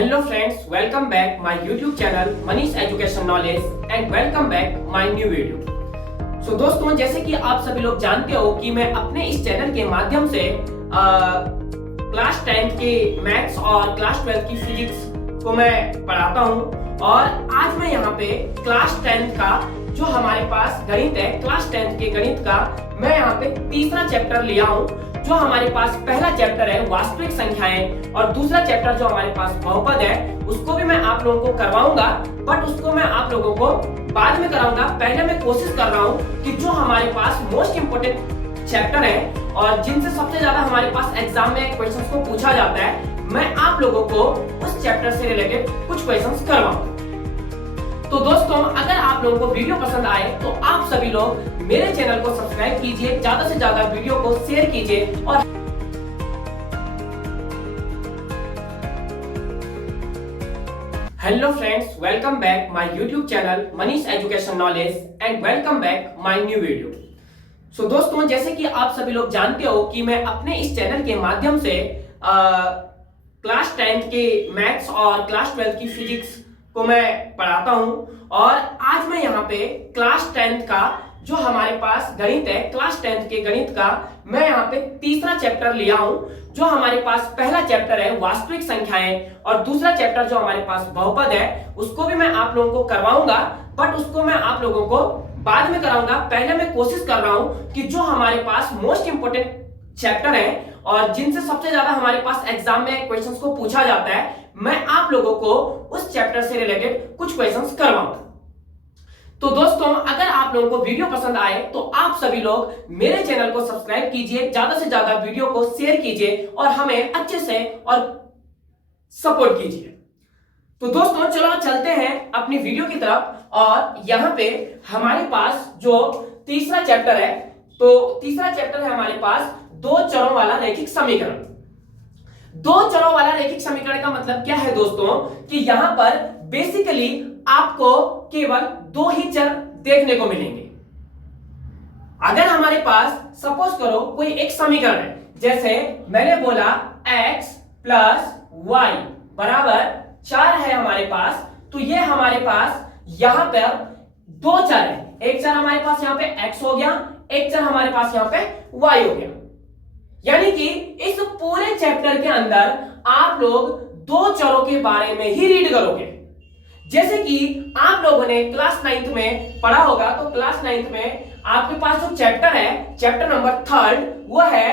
Hello friends, welcome back my YouTube channel Manish education knowledge and welcome back my new video. So दोस्तों, जैसे कि आप सभी लोग जानते हो कि मैं अपने इस चैनल के माध्यम से क्लास 10 के मैथ्स और क्लास 12 की फिजिक्स को मैं पढ़ाता हूं। और आज मैं यहाँ पे क्लास 10 का जो हमारे पास गणित है, क्लास 10 के गणित का मैं यहाँ पे तीसरा चैप्टर लिया हूँ। जो हमारे पास पहला चैप्टर है वास्तविक संख्याएं और दूसरा चैप्टर जो हमारे पास बहुपद है उसको भी मैं आप लोगों को करवाऊंगा, बट उसको मैं आप लोगों को बाद में कराऊंगा। पहले मैं कोशिश कर रहा हूँ कि जो हमारे पास मोस्ट इंपोर्टेंट चैप्टर है और जिनसे सबसे ज्यादा हमारे पास एग्जाम में क्वेश्चंस को पूछा जाता है, मैं आप लोगों को उस चैप्टर से रिलेटेड कुछ क्वेश्चंस करवाऊंगा। तो दोस्तों, अगर आप लोगों को वीडियो पसंद आए तो आप सभी लोग मेरे चैनल को सब्सक्राइब कीजिए, ज्यादा से ज्यादा वीडियो को शेयर कीजिए। और hello friends, welcome back my YouTube channel Manish education knowledge and welcome back my new video. So दोस्तों, जैसे कि आप सभी लोग जानते हो कि मैं अपने इस चैनल के माध्यम से क्लास 10 के मैथ्स और क्लास 12 की फिजिक्स को मैं पढ़ाता हूं। और आज मैं यहाँ पे क्लास 10 का जो हमारे पास गणित है, क्लास 10 के गणित का मैं यहाँ पे तीसरा चैप्टर लिया हूं। जो हमारे पास पहला चैप्टर है वास्तविक संख्याएं और दूसरा चैप्टर जो हमारे पास बहुपद है उसको भी मैं आप लोगों को करवाऊंगा, बट उसको मैं आप लोगों को बाद में कराऊंगा। पहले मैं कोशिश कर रहा हूं कि जो हमारे पास मोस्ट इंपोर्टेंट चैप्टर है और जिनसे सबसे ज्यादा हमारे पास एग्जाम में क्वेश्चंस को पूछा जाता है, मैं आप लोगों को उस चैप्टर से रिलेटेड कुछ क्वेश्चंस करवाऊंगा। तो दोस्तों, अगर आप लोगों को वीडियो पसंद आए तो आप सभी लोग मेरे चैनल को सब्सक्राइब कीजिए, ज्यादा से ज्यादा वीडियो को शेयर कीजिए और हमें अच्छे से और सपोर्ट कीजिए। तो दोस्तों, चलो चलते हैं अपनी वीडियो की तरफ। और यहाँ पे हमारे पास जो तीसरा चैप्टर है, तो तीसरा चैप्टर है हमारे पास दो चरों वाला रैखिक समीकरण। दो चरों वाला रैखिक समीकरण का मतलब क्या है दोस्तों, कि यहां पर बेसिकली आपको केवल दो ही चर देखने को मिलेंगे। अगर हमारे पास सपोज करो कोई एक समीकरण है, जैसे मैंने बोला x प्लस वाई बराबर 4 है हमारे पास, तो ये हमारे पास यहां पर दो चर है। एक चर हमारे पास यहां पे x हो गया, एक चर हमारे पास यहां पे y हो गया। यानी कि इस पूरे चैप्टर के अंदर आप लोग दो चरों के बारे में ही रीड करोगे। जैसे कि आप लोगों ने क्लास 9th में पढ़ा होगा, तो क्लास 9th में आपके पास जो चैप्टर है, चैप्टर नंबर 3, वो है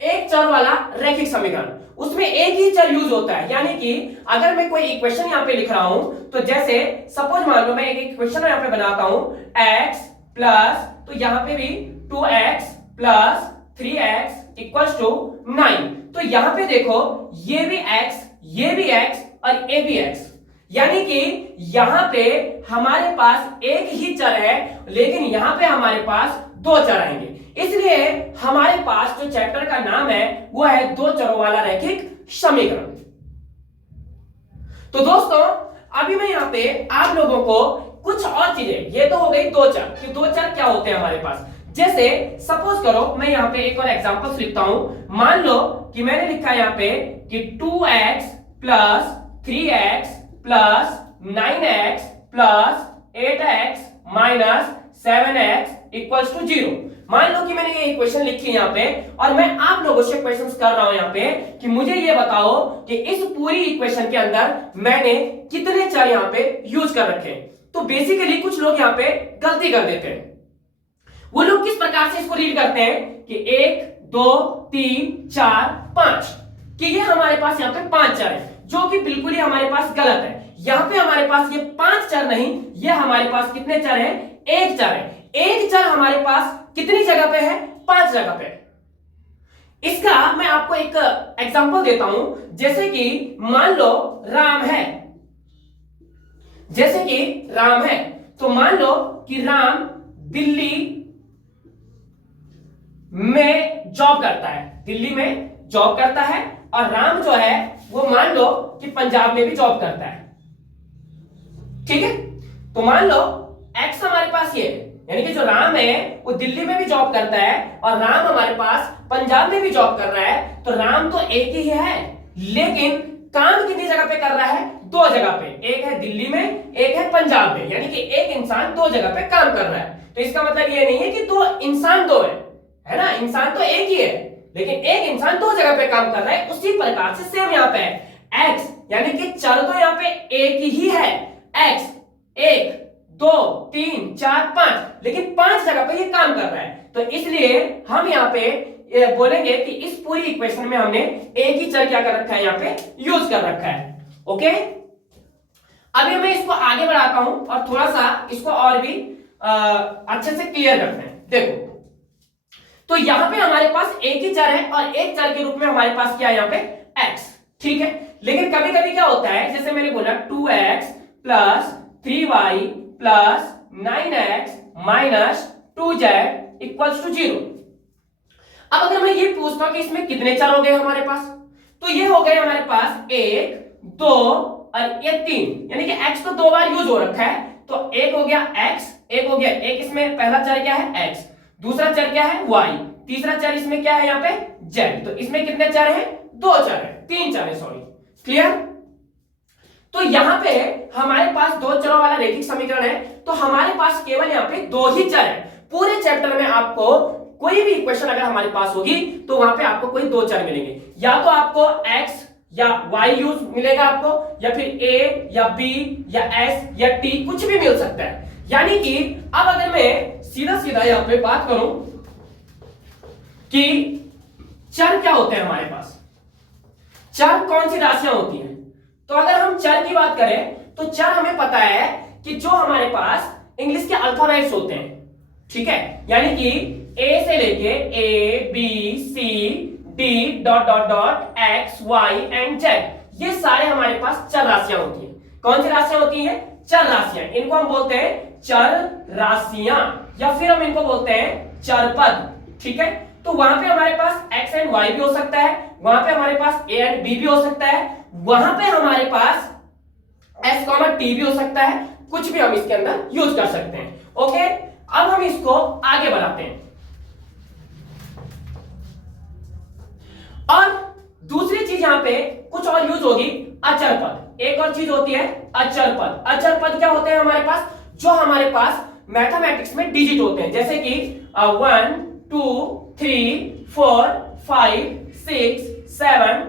एक चर वाला रैखिक समीकरण। उसमें एक ही चर यूज होता है। यानी कि अगर मैं कोई इक्वेशन यहां पे लिख रहा हूं, तो जैसे सपोज मान लो मैं एक इक्वेशन यहां पे बनाता हूं x प्लस, तो यहां पे भी 2x plus 3x equals to 9। तो यहां पे देखो, ये भी x, ये भी x और ये भी x। यानी कि यहां पे हमारे पास एक ही चर है, लेकिन यहां पे हमारे पास दो चर आएंगे। इसलिए हमारे पास जो चैप्टर का नाम है वो है दो चरों वाला रैखिक समीकरण। तो दोस्तों, अभी मैं यहां पे आप लोगों को कुछ और चीजें, ये तो हो गई दो चर, कि दो चर क्या होते हैं हमारे पास। जैसे सपोज करो मैं यहां पे एक और एग्जांपल्स लिखता हूं। मान लो कि मैंने लिखा है यहां पे कि 2x plus 3x plus 9x plus 8x minus 7x equals to 0। मान लो कि मैंने ये इक्वेशन लिखी यहां पे, और मैं आप लोगों से क्वेश्चंस कर रहा हूं यहां पे कि मुझे ये बताओ कि इस पूरी इक्वेशन के अंदर मैंने कितने चर यहां पे यूज कर रखे हैं। तो बेसिकली कुछ लोग यहां पे गलती कर देते हैं। वो लोग किस प्रकार से इसको रीड करते हैं कि 1 2 3 4 5, कि ये हमारे पास यहाँ पे 5 चर है, जो कि बिल्कुल ही हमारे पास गलत है। यहाँ पे हमारे पास ये 5 चर नहीं, ये हमारे पास कितने चर है? एक चर है। एक चर हमारे पास कितनी जगह पे है? 5 जगह पे। इसका मैं आपको एक एग्जांपल देता हूं। जैसे कि मान लो राम है, जैसे कि राम है, तो मान लो कि राम दिल्ली में जॉब करता है, दिल्ली में जॉब करता है, और राम जो है वो मान लो कि पंजाब में भी जॉब करता है। ठीक है, तो मान लो x हमारे पास ये है, यानी कि जो राम है वो दिल्ली में भी जॉब करता है और राम हमारे पास पंजाब में भी जॉब कर रहा है। तो राम तो एक ही है, लेकिन काम कितनी जगह पे कर रहा है? दो जगह पे, एक है दिल्ली में, एक है पंजाब में, यानी कि एक इंसान दो जगह पे काम कर रहा है। तो इसका मतलब ये नहीं है कि दो इंसान दो है ना, इंसान तो एक ही है, लेकिन एक इंसान दो जगह पे काम कर रहा है। उसी प्रकार से सेम यहाँ पे एक्स, यानी कि चर तो यहाँ पे एक ही है, एक्स, 1 2 3 4 5, लेकिन 5 जगह पे ये काम कर रहा है। तो इसलिए हम यहाँ पे बोलेंगे कि इस पूरी इक्वेशन में हमने एक ही चर क्या कर रखा है, यहाँ पे यूज कर रखा है। ओके, अभी मैं इसको आगे बढ़ाता हूं और थोड़ा सा इसको और भी अच्छे से क्लियर करते हैं। देखो, तो यहां पे हमारे पास एक ही चर है और एक चर के रूप में हमारे पास क्या है यहाँ पे x, ठीक है। लेकिन कभी कभी क्या होता है, जैसे मैंने बोला 2x plus 3y plus 9x minus 2z equals to 0। अब अगर मैं ये पूछता हूं कि इसमें कितने चर हो गए हमारे पास, तो ये हो गए हमारे पास 1 2 और ये 3, यानी कि x तो दो बार यूज हो रखा है। तो एक हो गया x, एक हो गया, एक इसमें पहला चर क्या है x, दूसरा चर क्या है y, तीसरा चर इसमें क्या है यहाँ पे z। तो इसमें कितने चर है? दो चर है, तीन चर है, सॉरी। क्लियर? तो यहां पे हमारे पास दो चरों वाला रैखिक समीकरण है, तो हमारे पास केवल यहाँ पे दो ही चर है। पूरे चैप्टर में आपको कोई भी इक्वेशन अगर हमारे पास होगी तो वहां पे आपको कोई दो चर मिलेंगे, या तो आपको x या y यूज मिलेगा आपको, या फिर a या b या s या t, कुछ भी मिल सकता है। यानी कि अब अगर मैं सीधा सीधा यहां पे बात करूं कि चर क्या होते हैं हमारे पास, चर कौन सी राशियां होती हैं, तो अगर हम चर की बात करें तो चर हमें पता है कि जो हमारे पास इंग्लिश के अल्फाबेट्स होते हैं, ठीक है, यानी कि A से लेके A B C D dot dot dot X Y and Z, ये सारे हमारे पास चर राशियां होती हैं। कौन सी राशियां होती हैं? चर राशियां। इनको हम बोलते हैं चर राशियां, या फिर हम इनको बोलते हैं चर पद, ठीक है। तो वहां पे हमारे पास x एंड y भी हो सकता है, वहां पे हमारे पास a एंड b भी हो सकता है, वहां पे हमारे पास s, t भी हो सकता है, कुछ भी हम इसके अंदर यूज कर सकते हैं। ओके, अब हम इसको आगे बढ़ाते हैं। और दूसरी चीज यहां पे कुछ और यूज होगी, अचर पद। एक और चीज होती है अचर पद। अचर पद क्या होते हैं हमारे पास? जो हमारे पास मैथमेटिक्स में डिजिट होते हैं, जैसे कि 1 2 3 4 5 6 7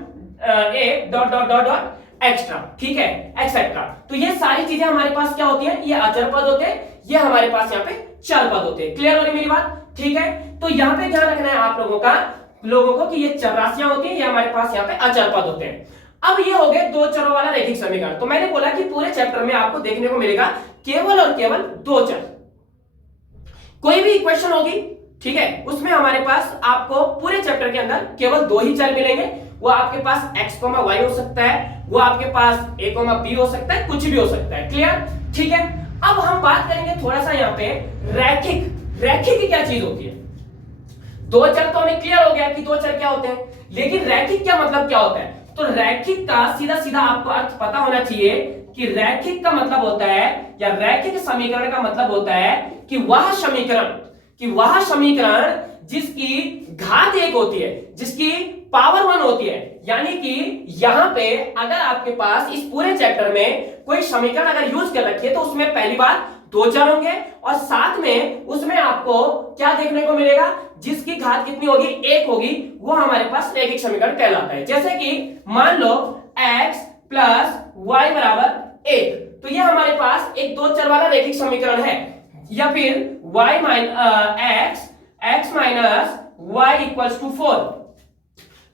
8 dot dot dot dot extra, ठीक है, एक्सेट्रा। तो ये सारी चीजें हमारे पास क्या होती है? ये अचर पद होते हैं, ये हमारे पास यहाँ पे चर पद होते हैं। क्लियर हो रही मेरी बात? ठीक है, तो यहाँ पे ध्यान रखना है आप लोगों को कि ये चर राशियां होती हैं, ये हमारे पास यहाँ पे अचर पद होते हैं। अब ये हो गए दो चरों वाला रैखिक समीकरण। तो मैंने बोला कि पूरे चैप्टर में आपको देखने को मिलेगा केवल और केवल दो चर। कोई भी इक्वेशन होगी, ठीक है, उसमें हमारे पास आपको पूरे चैप्टर के अंदर केवल दो ही चर मिलेंगे। वो आपके पास x, y हो सकता है, वो आपके पास a, b हो सकता है, कुछ भी हो सकता है। क्लियर? ठीक है, अब हम बात करेंगे थोड़ा सा यहाँ पे रैखिक। रैखिक क्या चीज होती है? दो चर तो हमें क्लियर हो गया कि दो चर क्या होते हैं, लेकिन रैखिक क्या मतलब क्या होता है? तो रैखिक का सीधा सीधा आपको अर्थ पता होना चाहिए कि रैखिक का मतलब होता है, या रैखिक समीकरण का मतलब होता है कि वह समीकरण जिसकी घात एक होती है, जिसकी पावर 1 होती है। यानी कि यहां पे अगर आपके पास इस पूरे चैप्टर में कोई समीकरण अगर यूज कर रखी है तो उसमें पहली बार दो चर होंगे और साथ में उसमें आपको क्या देखने को मिलेगा? जिसकी घात कितनी होगी? एक होगी, वो हमारे पास रैखिक समीकरण कहलाता है। जैसे कि मान लो x प्लस y बराबर 1, तो ये हमारे पास एक दो चर वाला रैखिक समीकरण है। या फिर x minus y equals to 4,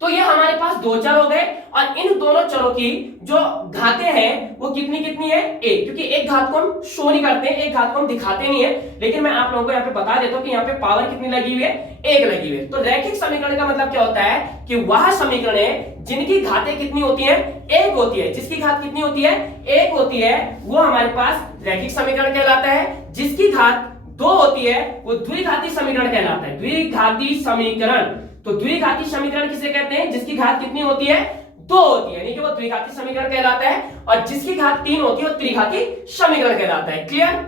तो ये हमारे पास दो चर हो गए और इन दोनों चरों की जो घातें हैं वो कितनी कितनी है? एक, क्योंकि एक घात को हम शो नहीं करते हैं, एक घात को हम दिखाते नहीं है, लेकिन मैं आप लोगों को यहाँ पे बता देता हूं कि यहाँ पे पावर कितनी लगी हुई है? एक लगी हुई है। तो रैखिक समीकरण का मतलब क्या होता है कि वह समीकरण है जिनकी घातें कितनी होती है? एक होती है। जिसकी घात कितनी होती है? एक होती है, वो हमारे पास रैखिक समीकरण कहलाता है। जिसकी घात दो होती है वो द्विघाती समीकरण कहलाता है। द्विघाती समीकरण, तो द्विघाती समीकरण किसे कहते हैं? जिसकी घात कितनी होती है? दो होती है, यानी कि वो द्विघाती समीकरण कहलाता है। और जिसकी घात तीन होती है वो त्रिघाती समीकरण कहलाता है। क्लियर?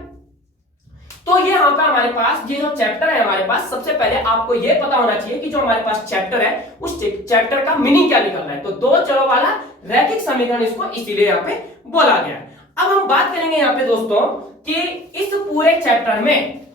तो ये यहाँ पे हमारे पास ये जो चैप्टर है हमारे पास, सबसे पहले आपको ये पता होना चाहिए कि जो हमारे पास चैप्टर है उस चैप्टर का मीनिंग क्या निकल रहा है। तो दो चरों वाला रैखिक समीकरण इसको इसीलिए यहाँ पे बोला गया है। अब हम बात करेंगे यहाँ पे दोस्तों कि इस पूरे चैप्टर में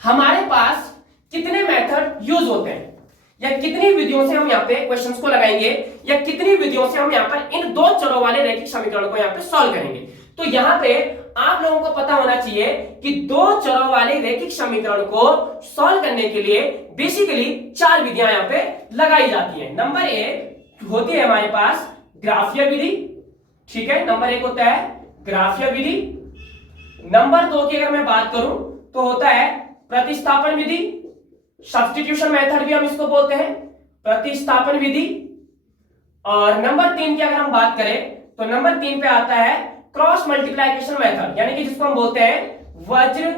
हमारे पास कितने मेथड यूज होते हैं, या कितनी विधियों से हम यहाँ पे क्वेश्चंस को लगाएंगे, या कितनी विधियों से हम यहाँ पर इन दो चरों वाले रैखिक समीकरण को यहाँ पे सॉल्व करेंगे। तो यहाँ पे आप लोगों को पता होना चाहिए कि दो चरों वाले रैखिक समीकरण को सॉल्व करने के लिए बेसिकली चार विधियां यहाँ पे लगाई जाती हैं। नंबर एक होती है हमारे पास ग्राफीय विधि, ठीक है, नंबर एक होता है ग्राफीय विधि। नंबर दो की अगर मैं बात करूं तो होता है प्रतिस्थापन विधि, सब्स्टिट्यूशन मेथड भी हम इसको बोलते हैं, प्रतिस्थापन विधि। और नंबर तीन की अगर हम बात करें तो नंबर तीन पे आता है क्रॉस मल्टीप्लिकेशन मेथड, यानी कि जिसको हम बोलते हैं वज्र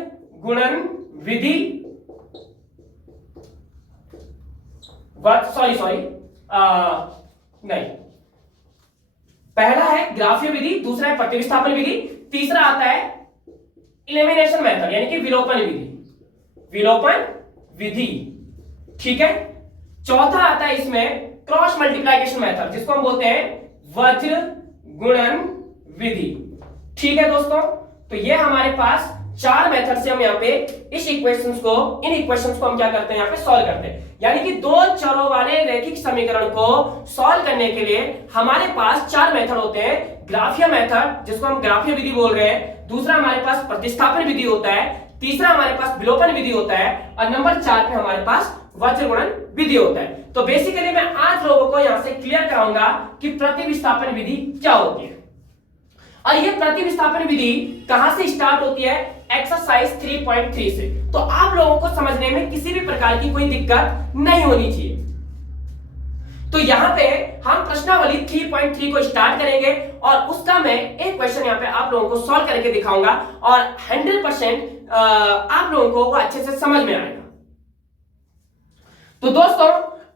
गुणन विधि। नहीं, पहला है ग्राफीय विधि, दूसरा है प्रतिस्थापन विधि, तीसरा आता है इलिमिनेशन मेथड यानी कि विलोपन विधि, विलोपन विधि, ठीक है। चौथा आता है इसमें क्रॉस मल्टीप्लिकेशन मेथड जिसको हम बोलते हैं वज्र गुणन विधि, ठीक है दोस्तों। तो ये हमारे पास चार मेथड से हम यहाँ पे इन इक्वेशंस को हम क्या करते हैं यहाँ पे सॉल्व करते हैं। यानी कि दो चरों वाले रैखिक समीकरण को सॉल्व करने के लिए हमारे पास चार मेथड होते हैं। ग्राफीय मेथड जिसको हम ग्राफीय विधि बोल रहे हैं, दूसरा हमारे पास प्रतिस्थापन विधि होता है, तीसरा हमारे पास विलोपन विधि होता है, और नंबर चार पे हमारे पास वज्र गुणन विधि होता है। तो बेसिकली मैं आज लोगों को यहां से क्लियर कराऊंगा कि प्रतिस्थापन विधि क्या होती है। और ये प्रतिस्थापन विधि कहां से स्टार्ट होती है? एक्सरसाइज 3.3 से। तो आप लोगों को समझने में किसी भी प्रकार की कोई दिक्कत नहीं होनी चाहिए। तो यहां पे हम प्रश्नावली 3.3 को स्टार्ट करेंगे और उसका मैं एक क्वेश्चन यहां पे आप लोगों को सॉल्व करके दिखाऊंगा और 100% आप लोगों को वो अच्छे से समझ में आएगा। तो दोस्तों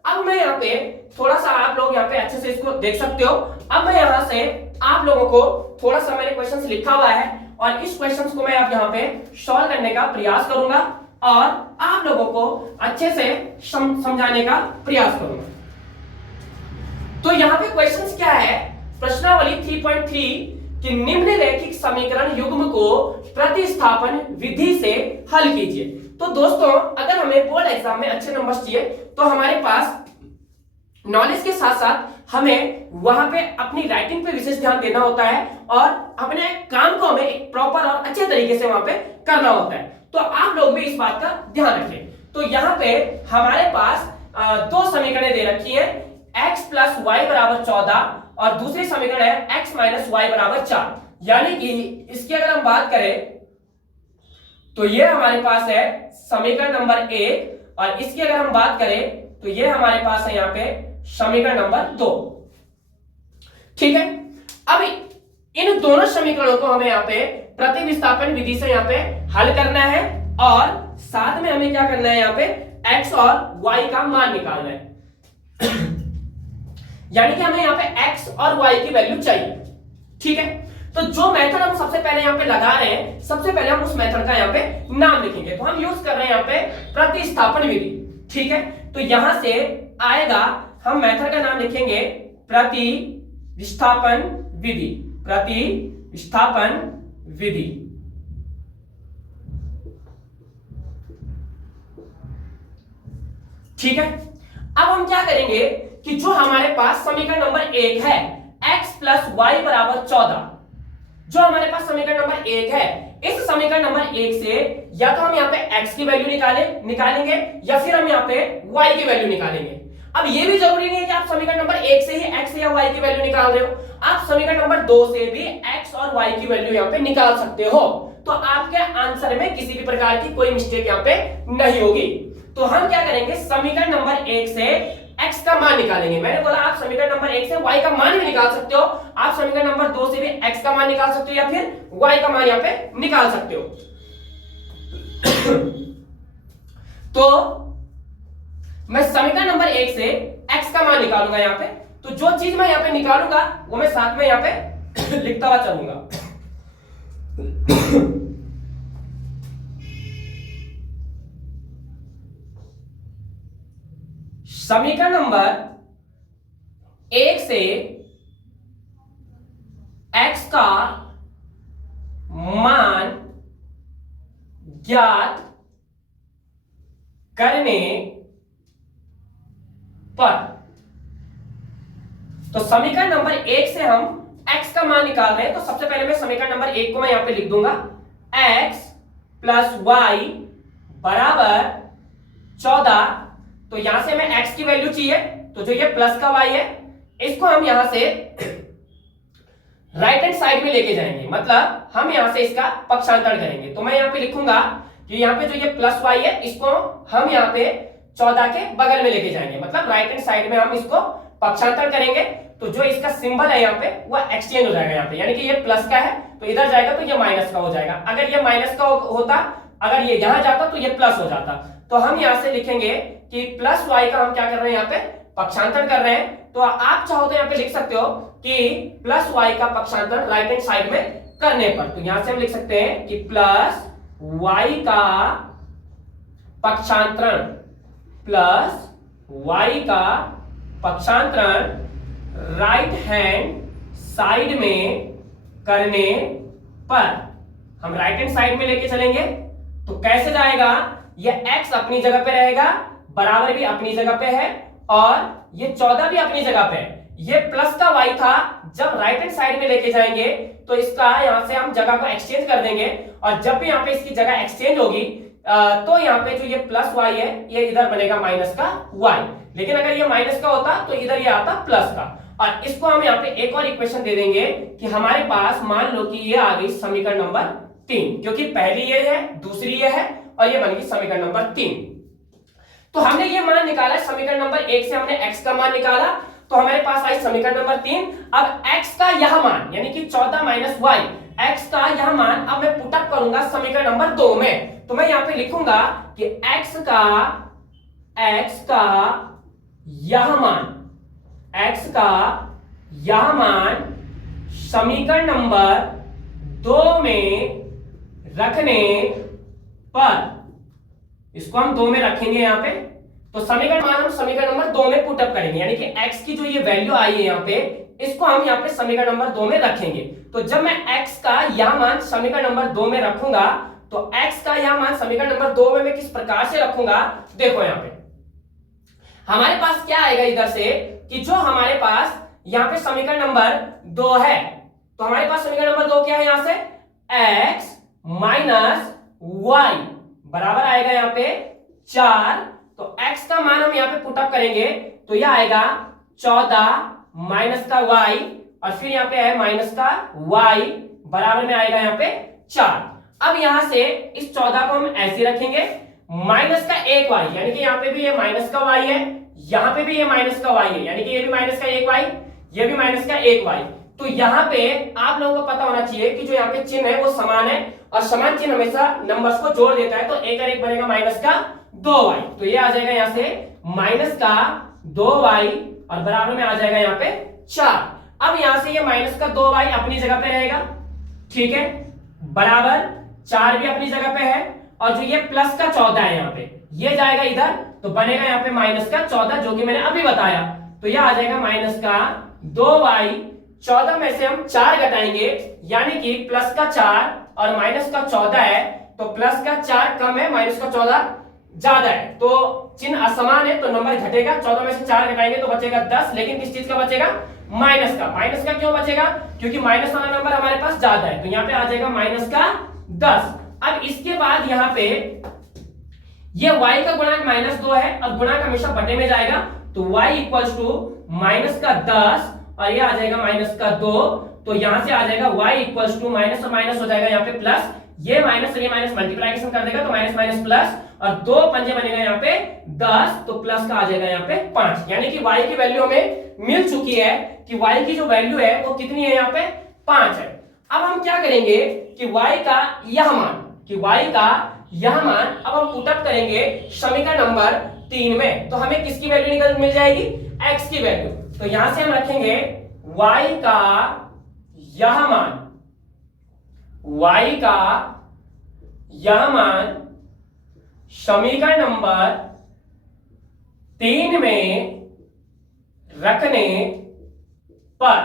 अब मैं यहाँ पे थोड़ा सा, आप लोग यहाँ पे अच्छे से इसको देख सकते हो। अब मैं यहाँ से आप लोगों को थोड़ा सा मैंने क्वेश्चंस लिखा हुआ है और इस क्वेश्चंस को मैं अब यहाँ पे सॉल्व करने का प्रयास करूंगा और आप लोगों को अच्छे से समझाने का प्रयास करूंगा। तो यहाँ पे क्वेश्चंस क्या है? प्रश्नावली 3.3 कि निम्न रैखिक समीकरण युग्म को प्रतिस्थापन विधि से हल कीजिए। तो दोस्तों अगर हमें बोर्ड एग्जाम में अच्छे नंबर चाहिए तो हमारे पास नॉलेज के साथ साथ हमें वहां पे अपनी राइटिंग पे विशेष ध्यान देना होता है और अपने काम को हमें एक प्रॉपर और अच्छे तरीके से वहां पे करना होता है। तो आप लोग भी इस बात का ध्यान रखें। तो यहाँ पे हमारे पास दो समीकरणें दे रखी है, x प्लस वाई बराबर 14 और दूसरी समीकरण है x माइनस वाई बराबर 4। यानी कि इसकी अगर हम बात करें तो ये हमारे पास है समीकरण नंबर 1 और इसकी अगर हम बात करें तो ये हमारे पास है यहाँ पे समीकरण नंबर 2, ठीक है। अब इन दोनों समीकरणों को हमें यहाँ पे प्रतिस्थापन विधि से यहाँ पे हल करना है और साथ में हमें क्या करना है, यहाँ पे x और y का मान निकालना है। यानी कि हमें यहाँ पे x और y की वैल्यू चाहिए, ठीक है। तो जो मेथड हम सबसे पहले यहाँ पे लगा रहे हैं, सबसे पहले हम उस मेथड का यहाँ पे नाम लिखेंगे। तो हम यूज कर रहे हैं यहाँ पे प्रतिस्थापन विधि, ठीक है। तो यहां से आएगा, हम मेथड का नाम लिखेंगे प्रतिस्थापन विधि, प्रतिस्थापन विधि, ठीक है। अब हम क्या करेंगे कि जो हमारे पास समीकरण नंबर 1 है x प्लस वाई बराबर 14, जो हमारे पास समीकरण नंबर 1 है, इस समीकरण नंबर 1 से या तो हम यहाँ पे x की वैल्यू निकालेंगे या फिर हम यहाँ पे y की वैल्यू निकालेंगे। अब ये भी जरूरी नहीं है कि आप समीकरण नंबर 1 से ही x या y की वैल्यू निकाल रहे हो, आप समीकरण नंबर 2 से भी x और y की वैल्यू यहाँ पे निकाल सकते हो। तो आपके आंसर में किसी भी प्रकार की कोई मिस्टेक यहाँ पे नहीं होगी। तो हम क्या करेंगे, समीकरण नंबर 1 से x का मान निकालेंगे। मैंने बोला आप समीकरण नंबर 1 से y का मान भी निकाल सकते हो, आप समीकरण नंबर 2 से भी x का मान निकाल सकते हो या फिर y का मान यहाँ पे निकाल सकते हो। तो मैं समीकरण नंबर 1 से x का मान निकालूंगा यहाँ पे। तो जो चीज मैं यहाँ पे निकालूंगा वो मैं साथ में यहाँ पे लिखता हुआ चलूंगा। समीकरण नंबर 1 से x का मान ज्ञात करने पर, तो समीकरण नंबर 1 से हम x का मान निकाल रहे हैं। तो सबसे पहले मैं समीकरण नंबर 1 को मैं यहां पे लिख दूंगा, x प्लस वाई बराबर 14। तो यहां से हमें x की वैल्यू चाहिए, तो जो ये प्लस का y है इसको हम यहां से राइट हैंड साइड में लेके जाएंगे, मतलब हम यहां से इसका पक्षांतर करेंगे। तो मैं यहां पे लिखूंगा कि यहां पे जो ये प्लस y है इसको हम यहां पे 14 के बगल में लेके जाएंगे, मतलब राइट हैंड साइड में हम इसको पक्षांतर करेंगे। तो जो इसका सिंबल है यहाँ पे वो एक्सचेंज हो जाएगा यहाँ पे, यानी कि ये प्लस का है तो इधर जाएगा तो ये माइनस का हो जाएगा। अगर ये माइनस का होता, अगर ये यहां जाता तो ये प्लस हो जाता। तो हम यहां से लिखेंगे कि प्लस वाई का हम क्या कर रहे हैं, यहाँ पे पक्षांतर कर रहे हैं। तो आप चाहो तो यहाँ पे लिख सकते हो कि प्लस वाई का पक्षांतर राइट हैंड साइड में करने पर, तो यहां से हम लिख सकते हैं कि प्लस वाई का पक्षांतरण, प्लस वाई का पक्षांतरण राइट हैंड साइड में करने पर, हम राइट हैंड साइड में लेके चलेंगे। तो कैसे जाएगा, ये x अपनी जगह पे रहेगा, बराबर भी अपनी जगह पे है, और ये 14 भी अपनी जगह पे है। ये प्लस का y था, जब राइट हैंड साइड में लेके जाएंगे तो इसका यहां से हम जगह को एक्सचेंज कर देंगे, और जब भी यहां पे इसकी जगह एक्सचेंज होगी तो यहां पे जो ये प्लस y है ये इधर बनेगा माइनस का y। लेकिन अगर ये माइनस का होता तो इधर ये आता प्लस का। और इसको हम यहाँ पे एक और इक्वेशन दे देंगे कि हमारे पास मान लो कि ये आ गई समीकरण नंबर 3, क्योंकि पहली ये है, दूसरी ये है, और ये बन गई समीकरण नंबर 3। तो हमने ये मान निकाला, समीकरण नंबर 1 से हमने x का मान निकाला, तो हमारे पास आई समीकरण नंबर 3। अब x का यह मान यानी कि 14 माइनस y, x का यह मान अब मैं पुट अप करूंगा समीकरण नंबर 2 में। तो मैं यहां पे लिखूंगा कि x का यह मान, x का यह मान समीकरण नंबर 2 में रखने पर, इसको हम 2 में रखेंगे यहां पे। तो समीकरण मान हम समीकरण नंबर 2 में पुट अप करेंगे, यानी कि x की जो ये वैल्यू आई है यहाँ पे, इसको हम यहाँ पे समीकरण नंबर 2 में रखेंगे। तो जब मैं x का यह मान समीकरण नंबर 2 में रखूंगा, तो x का यह मान समीकरण नंबर 2 में मैं किस प्रकार से रखूंगा, देखो यहाँ पे हमारे पास क्या आएगा इधर से, कि जो हमारे पास यहाँ पे समीकरण नंबर 2 है, तो हमारे पास समीकरण नंबर 2 क्या है, यहां से x माइनस y बराबर आएगा यहाँ पे 4। तो x का मान हम यहाँ पे पुट अप करेंगे, तो यह आएगा 14 माइनस का y, और फिर यहाँ पे है माइनस का y बराबर में आएगा यहाँ पे 4। अब यहां से इस 14 को हम ऐसे रखेंगे, माइनस का एक y, यानी कि यहाँ पे भी ये माइनस का y है, यहाँ पे भी ये माइनस का y है, यानी कि ये भी माइनस का एक y, ये भी माइनस का एक y। तो यहाँ पे आप लोगों को पता होना चाहिए कि जो यहाँ पे चिन्ह है वो समान है, और समान चिन्ह हमेशा नंबर्स को जोड़ देता है। तो एक और एक बनेगा माइनस का 2y, तो ये आ जाएगा यहाँ से माइनस का 2y, और बराबर में आ जाएगा यहाँ पे 4। अब यहाँ से ये माइनस का 2y अपनी जगह पे रहेगा, ठीक है, बराबर 4 भी अपनी जगह पे है, और जो ये प्लस का 14 है यहाँ पे ये जाएगा इधर, तो बनेगा यहाँ पे माइनस का 14, जो कि मैंने अभी बताया। तो यह आ जाएगा माइनस का 2y, 14 में से हम 4 घटाएंगे, यानी कि प्लस का 4 और माइनस का 14 है, तो प्लस का 4 कम है, माइनस का 14 ज्यादा है, तो चिन्ह असमान है, तो नंबर घटेगा। 14 में से 4 घटाएंगे तो बचेगा 10, लेकिन किस चीज का बचेगा, माइनस का। माइनस का क्यों बचेगा, क्योंकि माइनस वाला नंबर हमारे पास ज्यादा है, तो यहाँ पे आ जाएगा माइनस का 10। अब इसके बाद यहाँ पे ये y का गुणांक माइनस 2 है, अब गुणांक हमेशा बटे में जाएगा, तो y इक्वल्स टू माइनस का 10 और ये आ जाएगा माइनस का 2, तो यहां से आ जाएगा y इक्वल्स टू माइनस और माइनस हो जाएगा यहाँ पे प्लस, ये माइनस और ये माइनस मल्टीप्लिकेशन कर देगा, तो माइनस माइनस प्लस, और 2 पंजे बनेगा यहाँ पे 10, तो प्लस का आ जाएगा यहाँ पे 5, यानी कि y की वैल्यू हमें मिल चुकी है कि y की जो वैल्यू है वो कितनी है, यहाँ पे 5 है। अब हम क्या करेंगे कि y का यह मान अब हम पुट अप करेंगे समीकरण नंबर 3 में, तो हमें किसकी वैल्यू मिल जाएगी, x की वैल्यू। तो यहां से हम रखेंगे y का यह मान समीकरण नंबर 3 में रखने पर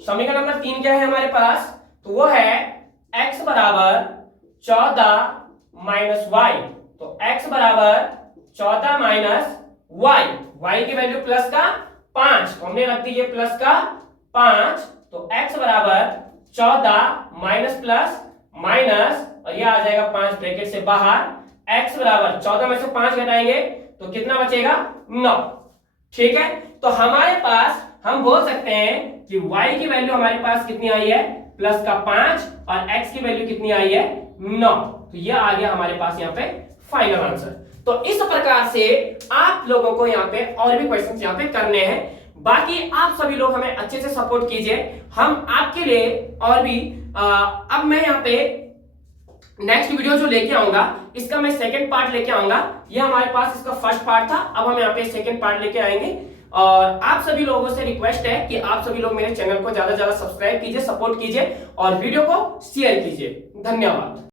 समीकरण नंबर 3 क्या है हमारे पास, तो वो है x बराबर 14 माइनस वाई। तो x बराबर 14 माइनस वाई, वाई की वैल्यू प्लस का 5, तो हमने रख दी है प्लस का 5। तो x बराबर 14 माइनस प्लस माइनस, और ये आ जाएगा 5 ब्रैकेट से बाहर। x बराबर 14 में से 5 घटाएंगे तो कितना बचेगा, 9। ठीक है, तो हमारे पास हम बोल सकते हैं कि y की वैल्यू हमारे पास कितनी आई है, प्लस का 5, और x की वैल्यू कितनी आई है, 9। तो ये आ गया हमारे पास यहाँ पे फाइनल आंसर। तो इस प्रकार से आप लोगों को यहाँ पे और भी क्वेश्चंस यहाँ पे करने हैं। बाकी आप सभी लोग हमें अच्छे से सपोर्ट कीजिए, हम आपके लिए और भी अब मैं यहाँ पे नेक्स्ट वीडियो जो लेके आऊंगा इसका मैं सेकंड पार्ट लेके आऊंगा। ये हमारे पास इसका फर्स्ट पार्ट था, अब हम यहाँ पे सेकंड पार्ट लेके आएंगे। और आप सभी लोगों से रिक्वेस्ट है कि आप सभी लोग मेरे चैनल को ज्यादा से ज्यादा सब्सक्राइब कीजिए, सपोर्ट कीजिए और वीडियो को शेयर कीजिए। धन्यवाद।